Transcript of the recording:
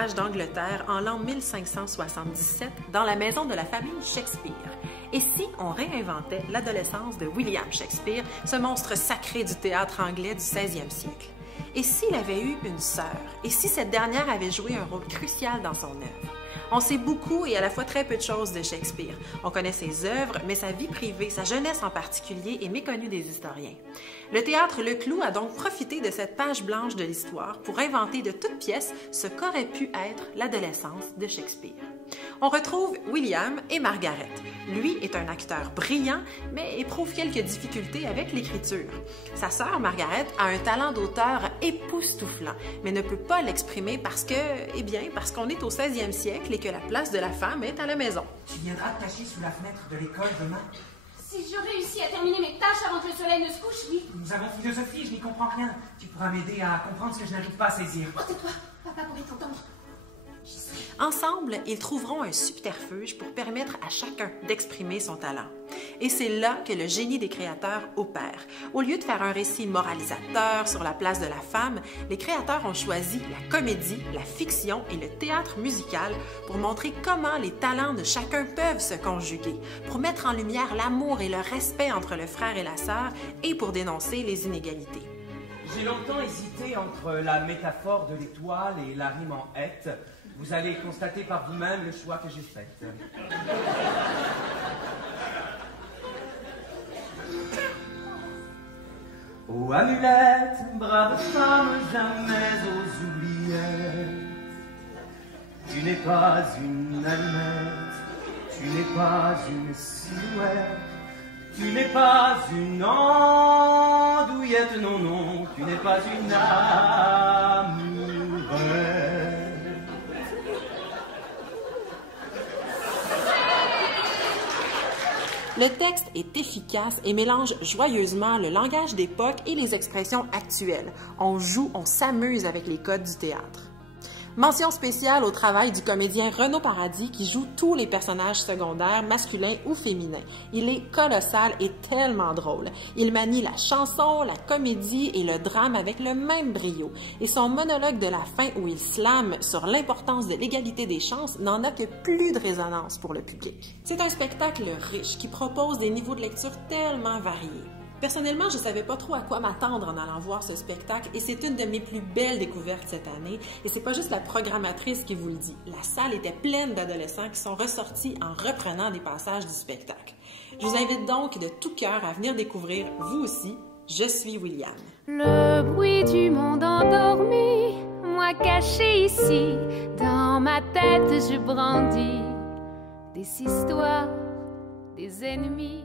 village d'Angleterre en l'an 1577 dans la maison de la famille Shakespeare. Et si on réinventait l'adolescence de William Shakespeare, ce monstre sacré du théâtre anglais du 16e siècle? Et s'il avait eu une sœur? Et si cette dernière avait joué un rôle crucial dans son œuvre? On sait beaucoup et à la fois très peu de choses de Shakespeare. On connaît ses œuvres, mais sa vie privée, sa jeunesse en particulier, est méconnue des historiens. Le théâtre Leclou a donc profité de cette page blanche de l'histoire pour inventer de toutes pièces ce qu'aurait pu être l'adolescence de Shakespeare. On retrouve William et Margaret. Lui est un acteur brillant, mais éprouve quelques difficultés avec l'écriture. Sa sœur Margaret a un talent d'auteur époustouflant, mais ne peut pas l'exprimer parce qu'on est au 16e siècle et que la place de la femme est à la maison. Tu viendras te cacher sous la fenêtre de l'école demain? Si je réussis à terminer mes tâches avant que le soleil ne se couche, oui. Nous avons philosophie, je n'y comprends rien. Tu pourras m'aider à comprendre ce que je n'arrive pas à saisir. Oh, tais-toi, papa pourrait t'entendre. Ensemble, ils trouveront un subterfuge pour permettre à chacun d'exprimer son talent. Et c'est là que le génie des créateurs opère. Au lieu de faire un récit moralisateur sur la place de la femme, les créateurs ont choisi la comédie, la fiction et le théâtre musical pour montrer comment les talents de chacun peuvent se conjuguer, pour mettre en lumière l'amour et le respect entre le frère et la sœur et pour dénoncer les inégalités. J'ai longtemps hésité entre la métaphore de l'étoile et la rime en hête. Vous allez constater par vous-même le choix que j'ai fait. Ô amulette, brave femme, jamais aux oubliettes. Tu n'es pas une allumette, tu n'es pas une silhouette, tu n'es pas une andouillette, non, non, tu n'es pas une amourette. Le texte est efficace et mélange joyeusement le langage d'époque et les expressions actuelles. On joue, on s'amuse avec les codes du théâtre. Mention spéciale au travail du comédien Renaud Paradis qui joue tous les personnages secondaires, masculins ou féminins. Il est colossal et tellement drôle. Il manie la chanson, la comédie et le drame avec le même brio. Et son monologue de la fin où il slame sur l'importance de l'égalité des chances n'en a que plus de résonance pour le public. C'est un spectacle riche qui propose des niveaux de lecture tellement variés. Personnellement, je ne savais pas trop à quoi m'attendre en allant voir ce spectacle et c'est une de mes plus belles découvertes cette année. Et c'est pas juste la programmatrice qui vous le dit. La salle était pleine d'adolescents qui sont ressortis en reprenant des passages du spectacle. Je vous invite donc de tout cœur à venir découvrir, vous aussi, Je suis William. Le bruit du monde endormi, moi caché ici, dans ma tête je brandis des histoires, des ennemis.